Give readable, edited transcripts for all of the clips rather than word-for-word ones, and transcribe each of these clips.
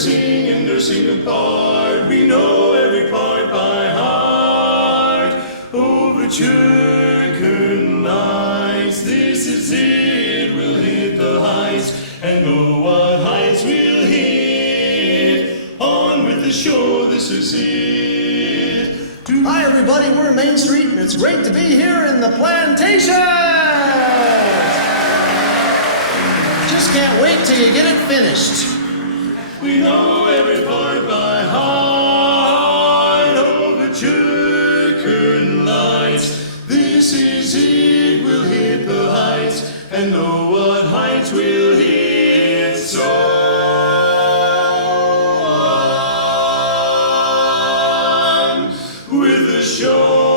singing their single part. We know every part by heart. Overture, curtain lights, this is it. We'll hit the heights and know what heights we'll hit. On with the show, this is it. Hi everybody, we're Main Street and it's great to be here in the plantation! Just can't wait till you get it finished. We know every part by heart. Overture, curtain lights, this is it. We'll hit the heights and know what heights we'll hit. So on with the show.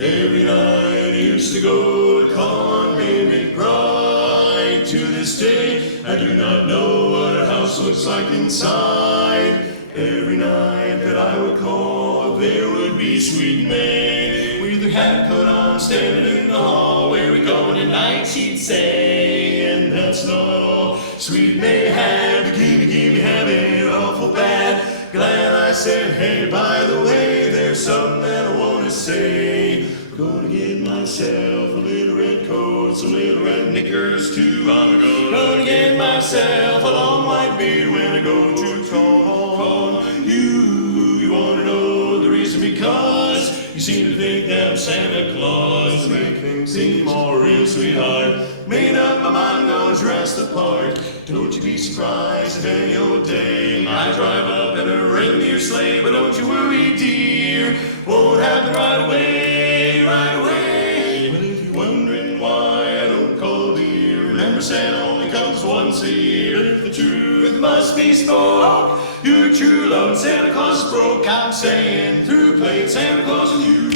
Every night I used to go to Comedic Pride. To this day, I do not know what a house looks like inside. Every night that I would call, there would be sweet May with her hat coat on, standing in the hall. Where we going tonight, she'd say, and that's not all. Sweet May had to give me habit awful bad. Glad I said, hey, by the way, there's something that I want to say. Gonna get myself a little red coat, some little red knickers too. I'm gonna get myself a long white beard when I go to call on you. You wanna know the reason? Because you seem to think that I'm Santa Claus to make things seem more real, sweetheart. Made up my mind, gonna dress the part. Don't you be surprised if any old day I drive up in a reindeer sleigh. But don't you worry, dear, won't happen right away, right away. But if you're wondering why I don't call dear, remember Santa only comes once a year. If the truth must be spoke, your true love Santa Claus is broke. I'm saying through playing Santa Claus and you,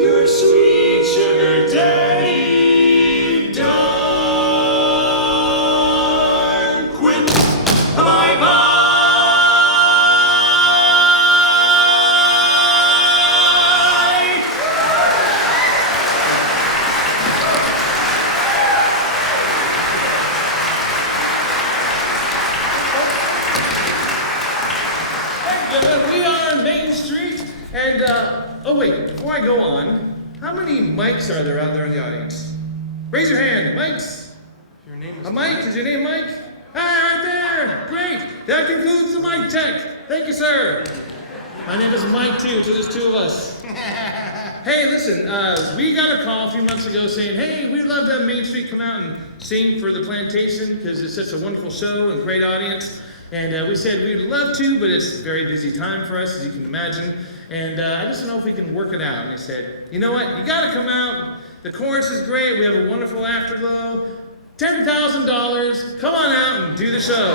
your sweet sugar daddy. We are on Main Street, and, oh wait, before I go on, how many mics are there out there in the audience? Raise your hand, mics. Your name is A mic? Is your name Mike? Ah, right there, great. That concludes the mic check. Thank you, sir. My name is Mike too, so there's two of us. Hey, listen, we got a call a few months ago saying, hey, we'd love to have Main Street come out and sing for the plantation because it's such a wonderful show and great audience. And we said we'd love to, but it's a very busy time for us, as you can imagine. And I just don't know if we can work it out. And they said, you know what, you gotta come out. The chorus is great, we have a wonderful afterglow. $10,000, come on out and do the show.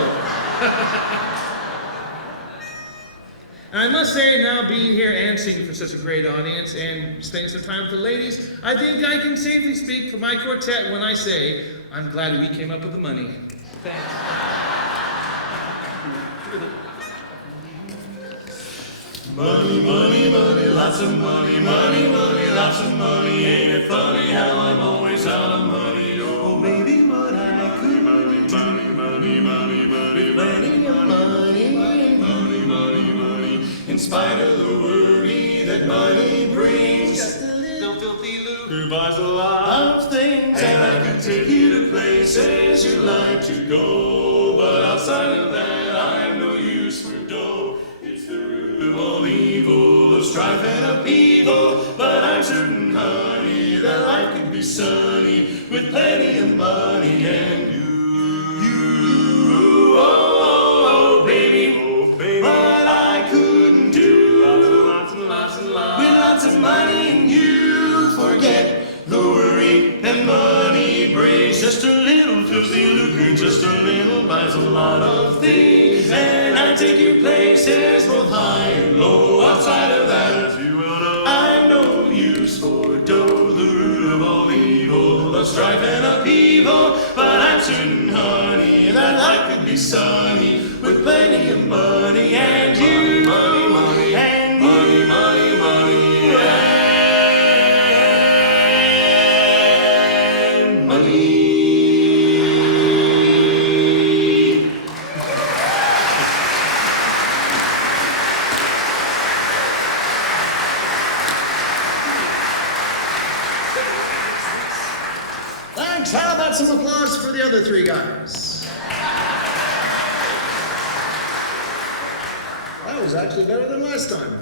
And I must say, now being here and singing for such a great audience and spending some time with the ladies, I think I can safely speak for my quartet when I say, I'm glad we came up with the money. Thanks. Money, money, money, lots of money, money, money, lots of money. Ain't it funny how I'm always out of money? Oh, baby, what I could money, money, money, money, money, money, money, money, money, money, money. In spite of the worry that money brings, just a little filthy lucre buys a lot of things. And I could take you to places you like to go, but outside of that, I'm no use for dough. It's the root of all evil, of strife and upheaval. But I'm certain, honey, that life could be sunny with plenty of money and you, oh, oh, oh, baby, what I couldn't do, lots and lots and lots and lots with lots of money and you forget And money brings just a little filthy lucre, just a little buys a lot of things. And I take you places both high and low. Outside of that, as you well know, I'm no use for dough, the root of all evil, of strife and upheaval. But I'm certain, honey, that life could be sunny with plenty of money and you, money, money, and money, money, money, and money. Thanks. How about some applause for the other three guys? That was actually better than last time.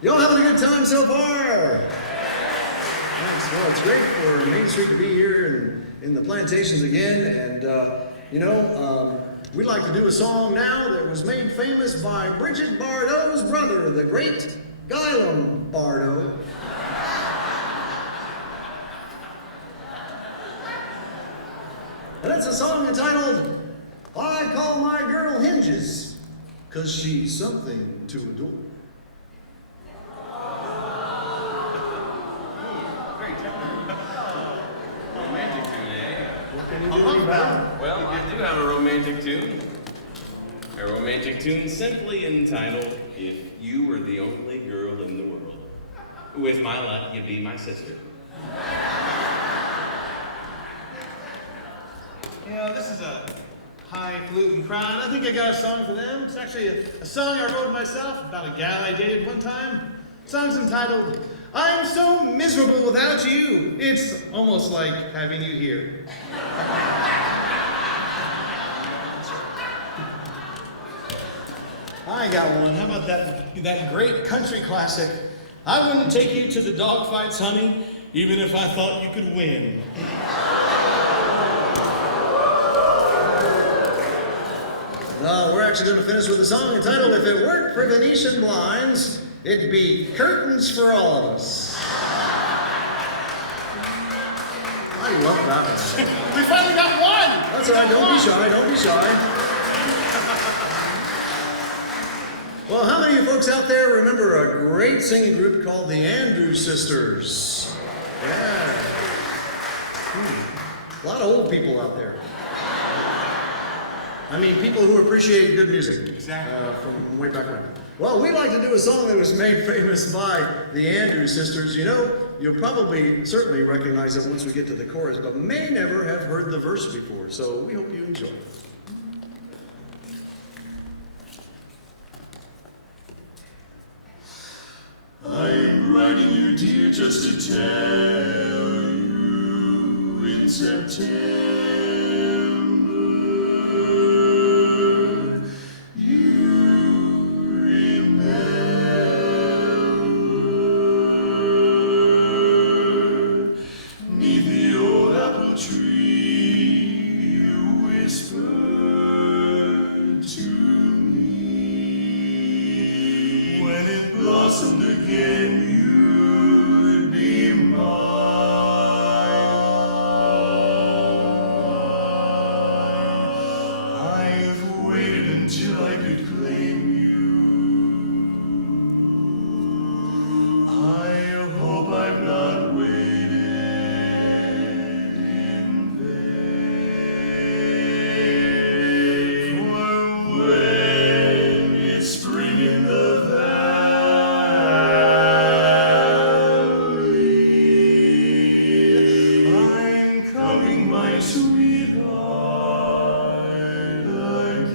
Y'all having a good time so far? Thanks. Well, it's great for Main Street to be here in the plantations again. And, we'd like to do a song now that was made famous by Bridget Bardot's brother, the great Guylam Bardot. And it's a song entitled, I Call My Girl Hinges, 'cause she's something to adore. Romantic tune, eh? What can you do about it? Well, I do have a romantic tune. A romantic tune simply entitled, If You Were the Only Girl in the World. With my luck, you'd be my sister. You know, this is a highfalutin crowd. I think I got a song for them. It's actually a song I wrote myself about a gal I dated one time. The song's entitled, I'm So Miserable Without You. It's almost like having you here. I got one. How about that great country classic? I wouldn't take you to the dog fights, honey, even if I thought you could win. We're actually going to finish with a song entitled, If It Weren't for Venetian Blinds, it'd be curtains for all of us. I love that one. We finally got one! That's all right, don't be shy, don't be shy. Well, how many of you folks out there remember a great singing group called the Andrews Sisters? Yeah. A lot of old people out there. I mean, people who appreciate good music. Exactly. From way back when. Well, we'd like to do a song that was made famous by the Andrews Sisters. You know, you'll probably certainly recognize it once we get to the chorus, but may never have heard the verse before, so we hope you enjoy it. I'm writing you, dear, just to tell you in September you remember 'neath the old apple tree you whispered to me when it blossomed again, you'd be mine. I've waited until I could claim you. I hope I've not waited in vain. For when it's spring in the valley, I'm coming, my sweetheart, again.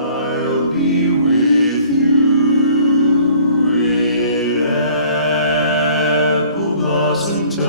I'll be with you in apple blossom time.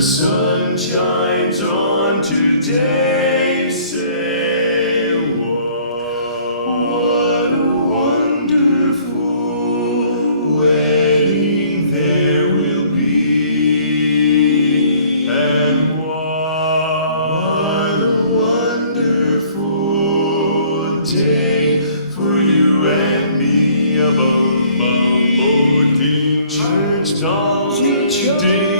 The sun shines on today, say what a wonderful wedding there will be, and what a wonderful day for you and me. A bum bum bo ding, church bells ding ding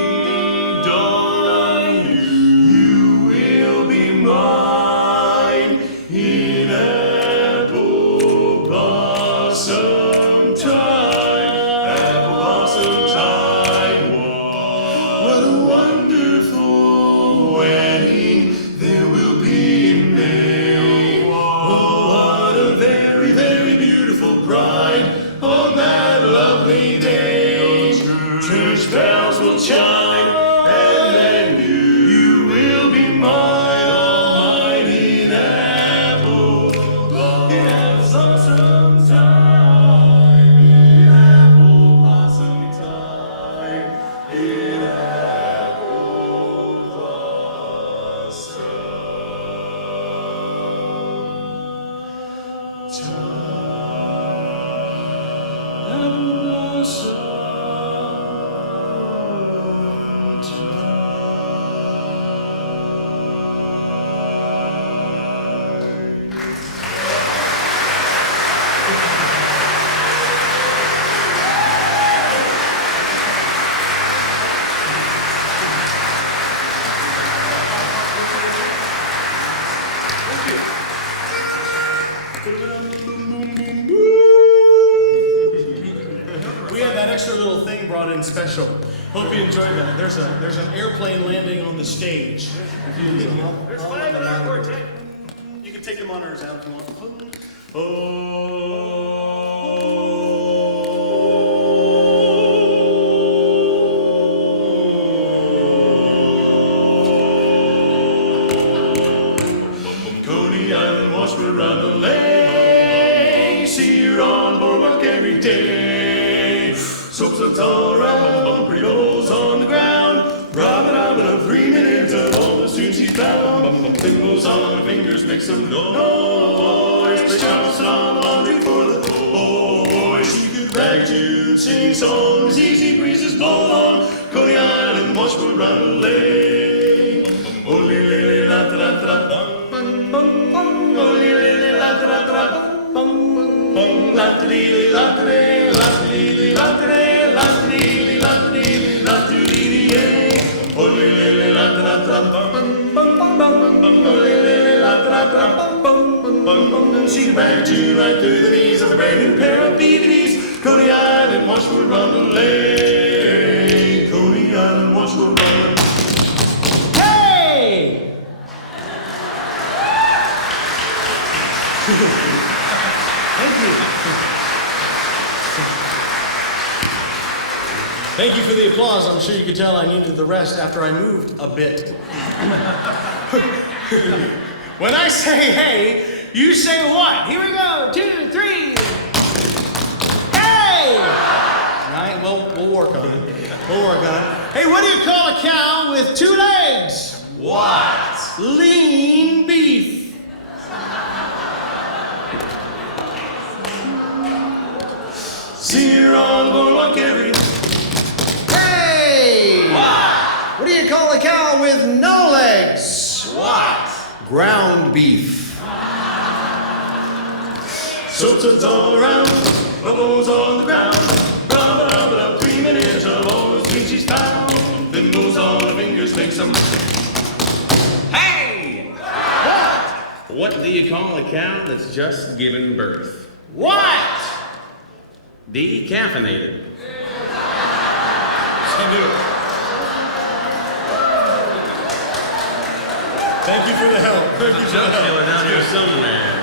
dong. You will be mine in apple blossom time. Apple blossom time. What a wonderful wedding there will be in May. Oh, what a very, very beautiful bride on that lovely day. Church bells will chime, and then you will be mine, all mine in apple blossom time, in apple blossom time, in apple blossom time. We had that extra little thing brought in special. Hope you enjoyed that. There's an airplane landing on the stage. There's 5 in our quartet. You can take the monitors out if you want. Coney Island, Washburn, around the lake. See her on boardwalk every day. Soaps up all around, pretty bubbles on the ground. Robin, Robin, a 3-minute interval, soon she's found. Thimbles on her fingers make some noise. Play Charleston on the laundry for the boys. She could rag tune, sing songs, easy breezes blow along. Coney Island, Washburn, around the lake. Oh, lily, la da da da da. Oh, lily, la da da da. La da dee, la da dee, la da dee, la da dee. She can bang tune right through the knees of the brand new pair of BBDs. Coney Island, Washburn, run the lake. Coney Island, Washburn, run the Hey! Thank you. Thank you for the applause. I'm sure you could tell I needed the rest after I moved a bit. When I say hey, you say what? Here we go. 2, 3. Hey! All right, well, we'll work on it. We'll work on it. Hey, what do you call a cow with 2 legs? What? Lean beef. See her on the boardwalk every. Hey! What do you call a cow with no legs? What? Ground beef. Soaps all around, bubbles on the ground. Robin, Robin, a 3-minute interval, sweet she's found. Thimbles on her fingers make some. Hey! What do you call a cow that's just given birth? What? Decaffeinated. Thank you for the help. Thank you for the Joke help. dealer down here somewhere.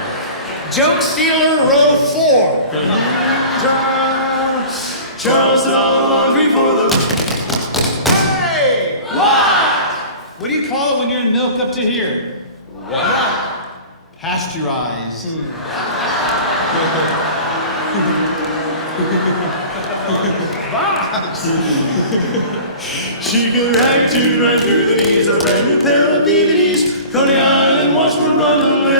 Joke stealer, row 4. Charleston on the laundry for the. Hey! What do you call it when you're in milk up to here? What? Pasteurized. She could act you right through the knees. A brand new pair of DVDs. Coney Island, Washburn, Runaway.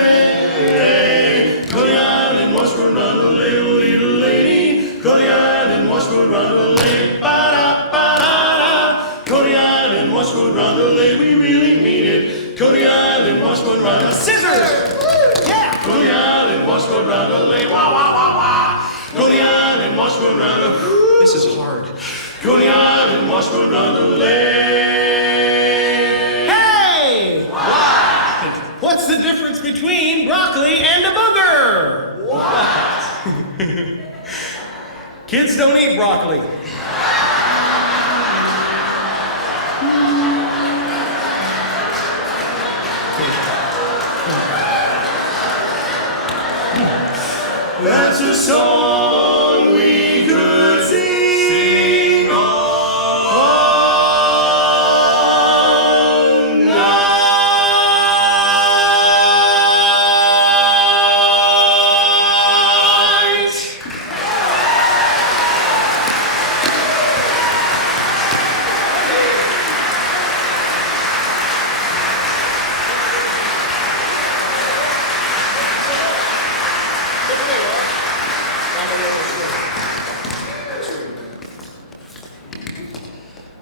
Coney Island, Washburn, Runaway. Oh, little lady. Coney Island, Washburn, Runaway. Ba-da-ba-da-da. Coney Island, Washburn, Runaway. We really mean it. Coney Island, Washburn, Runaway. Scissors! Yeah! Coney Island, Washburn, Runaway. Wah, wah, wah, wah. Coney Island, Washburn, Runaway. This is hard. Coney Island, Washburn, Runaway. Hey! What? What's the difference between broccoli and a booger? What? Kids don't eat broccoli. That's a song we could sing all night.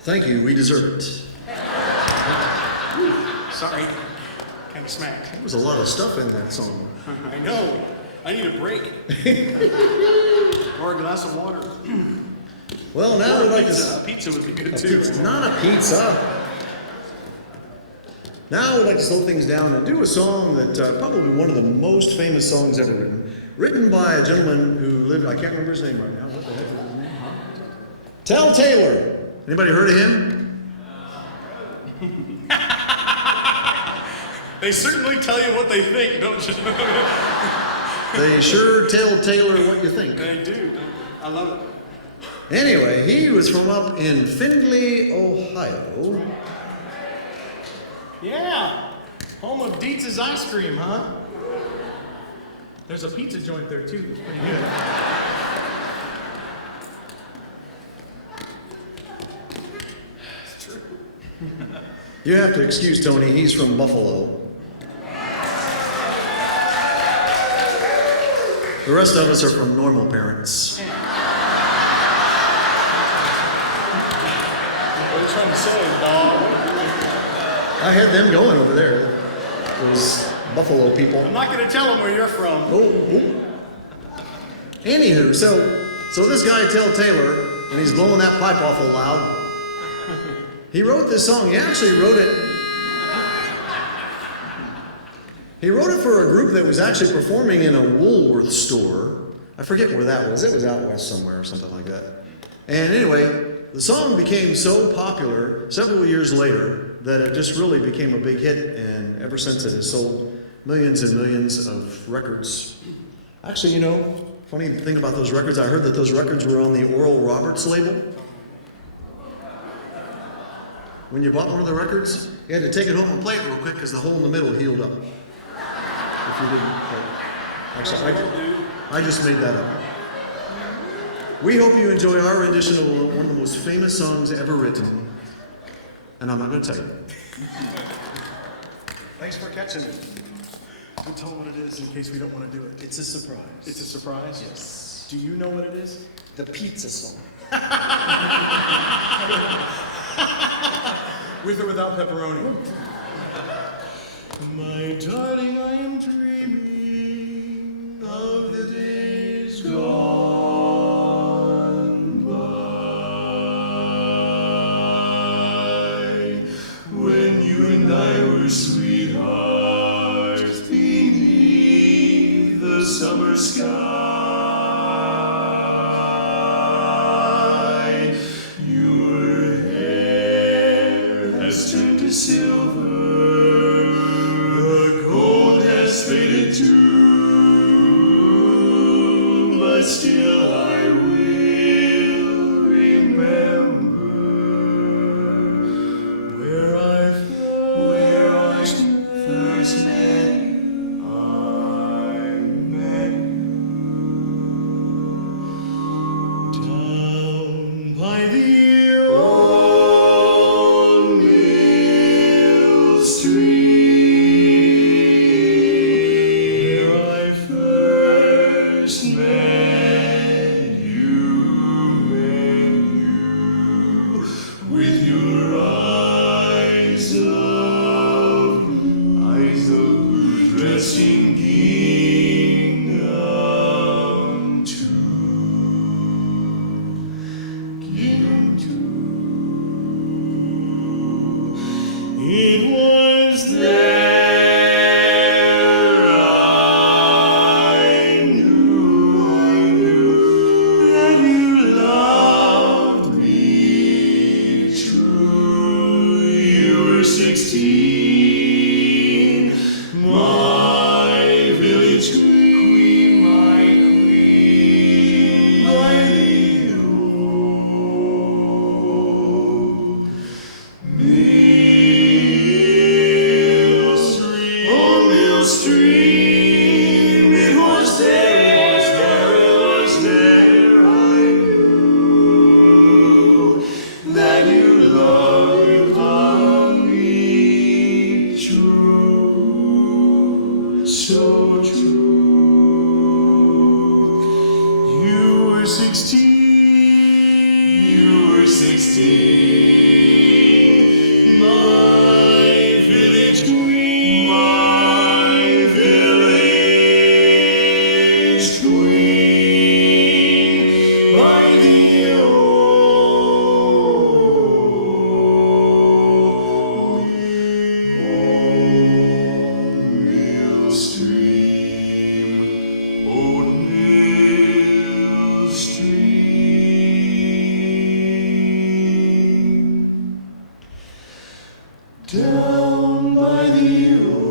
Thank you, we deserve it. Sorry. Kind of smacked. There was a lot of stuff in that song. I know. I need a break. Or a glass of water. Well, now I'd like to... Pizza would be good A too. pizza, not a pizza. Now I would like to slow things down and do a song that probably one of the most famous songs ever written. Written by a gentleman who lived, I can't remember his name right now. What the heck is his name? Tel Taylor. Anybody heard of him? They certainly tell you what they think, don't you? They sure tell Taylor what you think. They do. Don't they? I love it. Anyway, he was from up in Findlay, Ohio. Yeah. Home of Dietz's ice cream, huh? There's a pizza joint there too. That's pretty good. It's true. You have to excuse Tony, he's from Buffalo. The rest of us are from normal parents. What are you trying to say, dog? I had them going over there. Those Buffalo people. I'm not going to tell them where you're from. Oh. Anywho, so this guy, Tel Taylor, and he's blowing that pipe awful loud. He wrote this song. He actually wrote it. He wrote it for a group that was actually performing in a Woolworth store. I forget where that was. It was out west somewhere or something like that. And anyway, the song became so popular several years later that it just really became a big hit, and ever since it has sold millions and millions of records. Actually, you know, funny thing about those records, I heard that those records were on the Oral Roberts label. When you bought one of the records, you had to take it home and play it real quick because the hole in the middle healed up. If you didn't play it. Actually, I just made that up. We hope you enjoy our rendition of one of the most famous songs ever written. And I'm not going to tell you. Thanks for catching it. We'll tell what it is in case we don't want to do it. It's a surprise. It's a surprise? Yes. Do you know what it is? The pizza song. With or without pepperoni? My darling, I am dreaming of the days gone by, when you and I were sweethearts beneath the summer sky. Your hair has turned to silver, faded too, but still I will remember where I first met you. I met you. Down by the old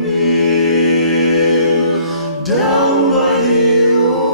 mill, down by the old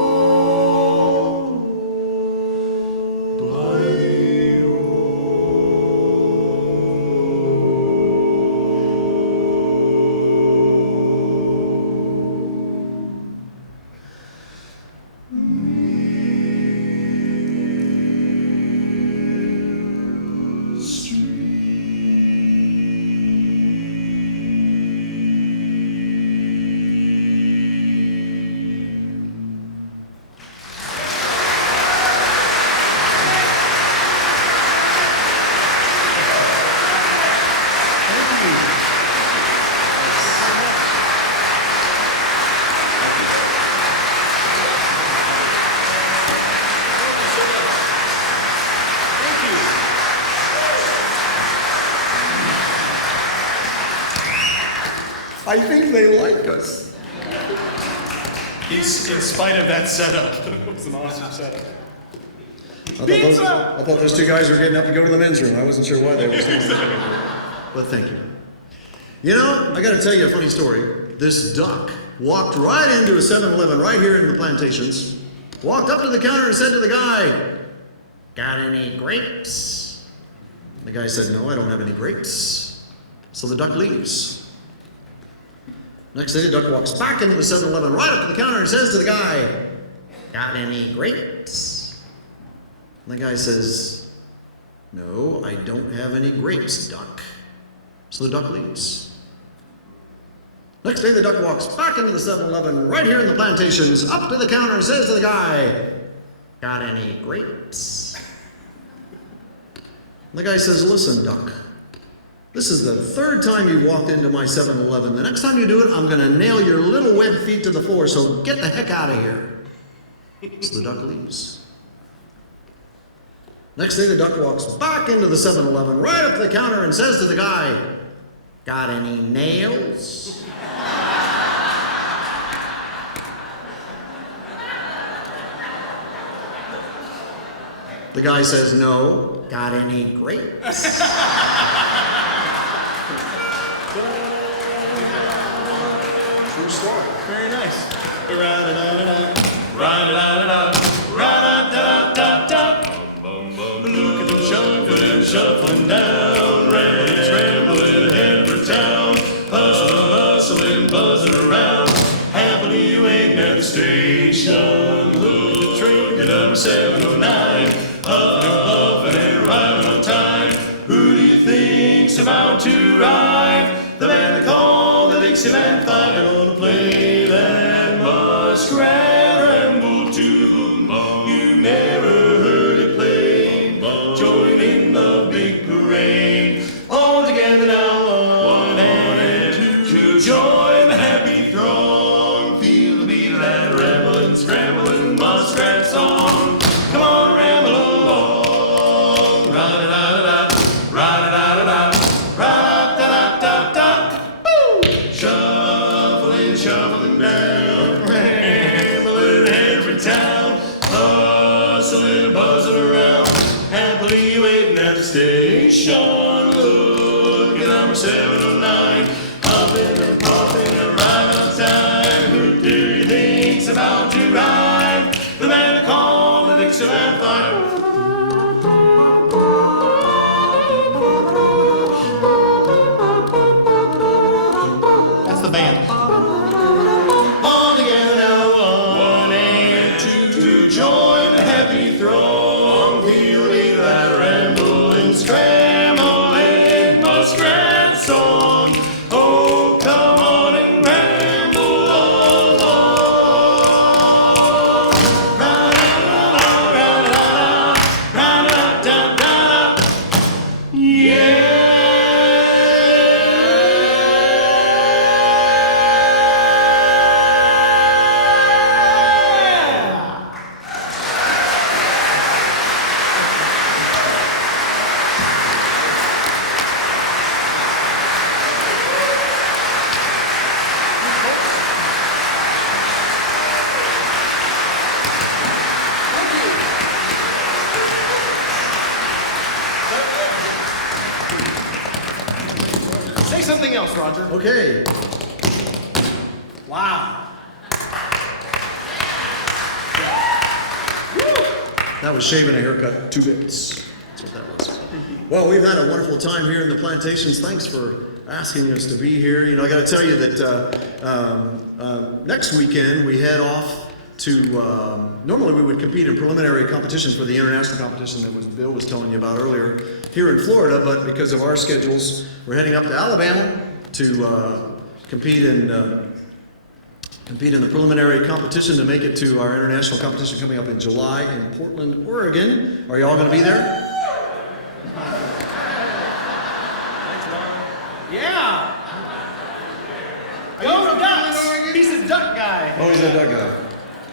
I think they like us. In spite of that setup. It was an awesome setup. I thought those two guys were getting up to go to the men's room. I wasn't sure why they were saying that. But thank you. You know, I got to tell you a funny story. This duck walked right into a 7-Eleven right here in the plantations, walked up to the counter and said to the guy, "Got any grapes?" The guy said, "No, I don't have any grapes." So the duck leaves. Next day, the duck walks back into the 7-Eleven right up to the counter and says to the guy, "Got any grapes?" And the guy says, "No, I don't have any grapes, duck." So the duck leaves. Next day, the duck walks back into the 7-Eleven right here in the plantations, up to the counter and says to the guy, "Got any grapes?" And the guy says, "Listen, duck, this is the third time you've walked into my 7-Eleven. The next time you do it, I'm going to nail your little web feet to the floor, so get the heck out of here." So the duck leaves. Next day, the duck walks back into the 7-Eleven, right up to the counter, and says to the guy, "Got any nails?" The guy says, "No." "Got any grapes?" True story. Very nice. Look at them shuffling down, rambling, heading for town, hustling, buzzing around. Happily you ain't at the station. Look at the train, get up 709, huffing and arriving on time. Who do you think's about to ride? The band they call the Dixieland Five. They're gonna play that muskrat ramble tune. You never heard it played. Join in the big parade. All together now, one and two. Join the happy throng. Feel the beat of that rambling, scrambling muskrat song. Come on, ramble along. Ra-da-da-da-da, ra-da-da-da-da, ra-da-da-da-da-da. Shuffling down, rambling every town, hustling, buzzing around. Happily waiting at the station. Look at number 709, pumping and pumping and right on time. Who do you think's about to ride? The man they call the Dixieland Five. That's the band. All together now, one and two. Join the happy throng. Feel the beat of that rambling, scrambling muskrat song. Oh, come on and ramble along. Ra-da-da-da, ra-da-da-da, ra-da-da-da-da. Yeah. else, Roger. Okay. Wow. That was shaving a haircut 2 bits. That's what that was. Well, we've had a wonderful time here in the plantations. Thanks for asking us to be here. You know, I got to tell you that next weekend we head off to, normally we would compete in preliminary competitions for the international competition that Bill was telling you about earlier here in Florida, but because of our schedules, we're heading up to Alabama to compete in the preliminary competition to make it to our international competition coming up in July in Portland, Oregon. Are you all going to be there? Yeah. Go Ducks! He's a duck guy. Oh, he's a duck guy.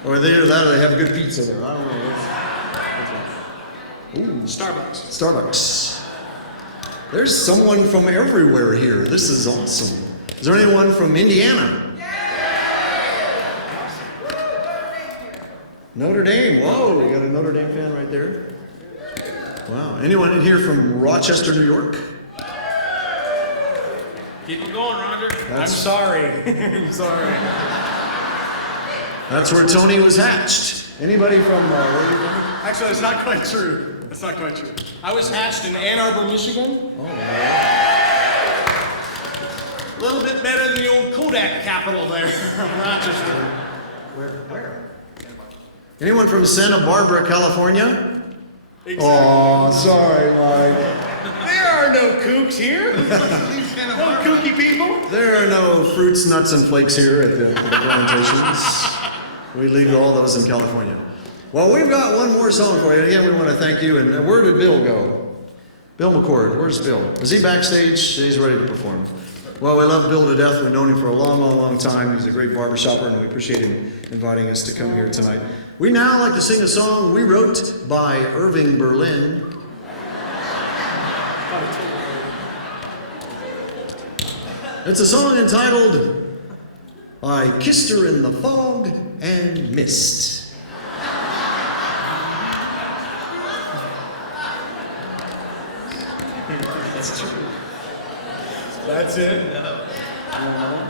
Or either that or they have good pizza there. I don't know. Ooh, Starbucks. Starbucks. There's someone from everywhere here. This is awesome. Is there anyone from Indiana? Notre Dame. Whoa, we got a Notre Dame fan right there. Wow. Anyone in here from Rochester, New York? Keep it going, Roger. I'm sorry. I'm sorry. That's where Tony was hatched. Anybody from where are you from? Actually, that's not quite true. That's not quite true. I was hatched in Ann Arbor, Michigan. Oh, yeah. A little bit better than the old Kodak capital there, Rochester. Where? Anyone from Santa Barbara, California? Exactly. Oh, sorry, Mike. There are no kooks here. No kooky people. There are no fruits, nuts, and flakes here at the plantations. We leave all those in California. Well, we've got one more song for you. Again, we want to thank you. And where did Bill go? Bill McCord. Where's Bill? Is he backstage? He's ready to perform. Well, we love Bill to death. We've known him for a long, long, long time. He's a great barbershopper, and we appreciate him inviting us to come here tonight. We now like to sing a song we wrote by Irving Berlin. It's a song entitled, I Kissed Her in the Fog and Mist. That's true. That's it.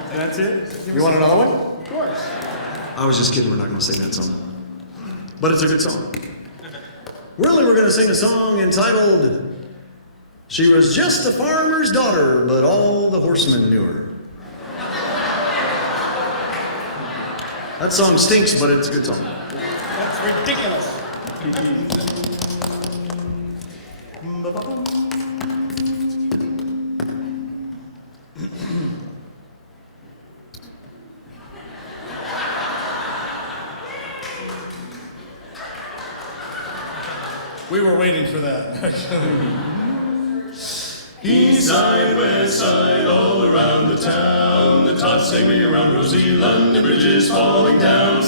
That's it. You want another one? Of course. I was just kidding, we're not going to sing that song. But it's a good song. Really, we're going to sing a song entitled, She Was Just a Farmer's Daughter, but All the Horsemen Knew Her. That song stinks, but it's a good song. That's ridiculous. We were waiting for that. East side, west side, all around the town. The tots sang ring around rosy London bridges falling down.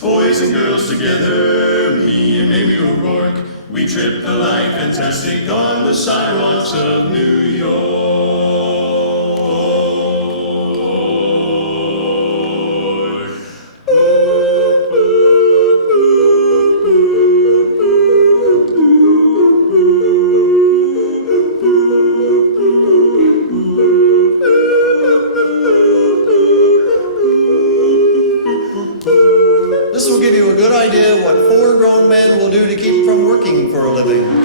Boys and girls together, me and Amy O'Rourke. We tripped the line fantastic on the sidewalks of New York. This will give you a good idea what 4 grown men will do to keep from working for a living.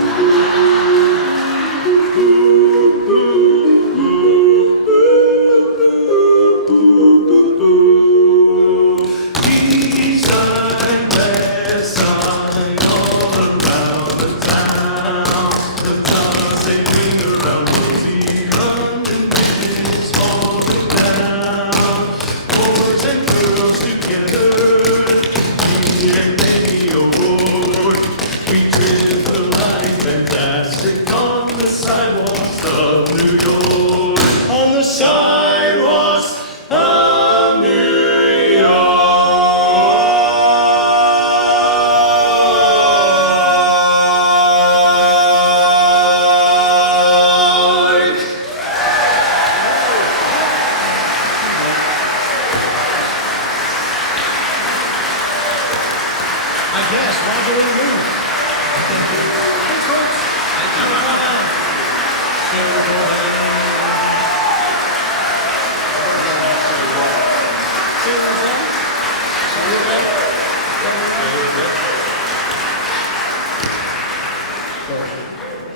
East side, west side, all around the town. The tots sang ring around rosy London bridges falling down. Boys and girls together. And Amy O'Rourke, we tripped the line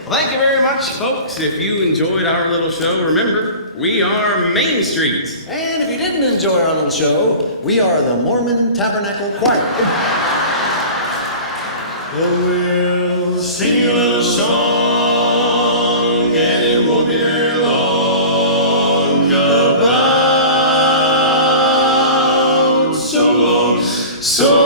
Thank you very much, folks. If you enjoyed our little show, remember, we are Main Street. And if you didn't enjoy our little show, we are the Mormon Tabernacle Choir. We'll sing you a little song, and it won't be very long, about so long, so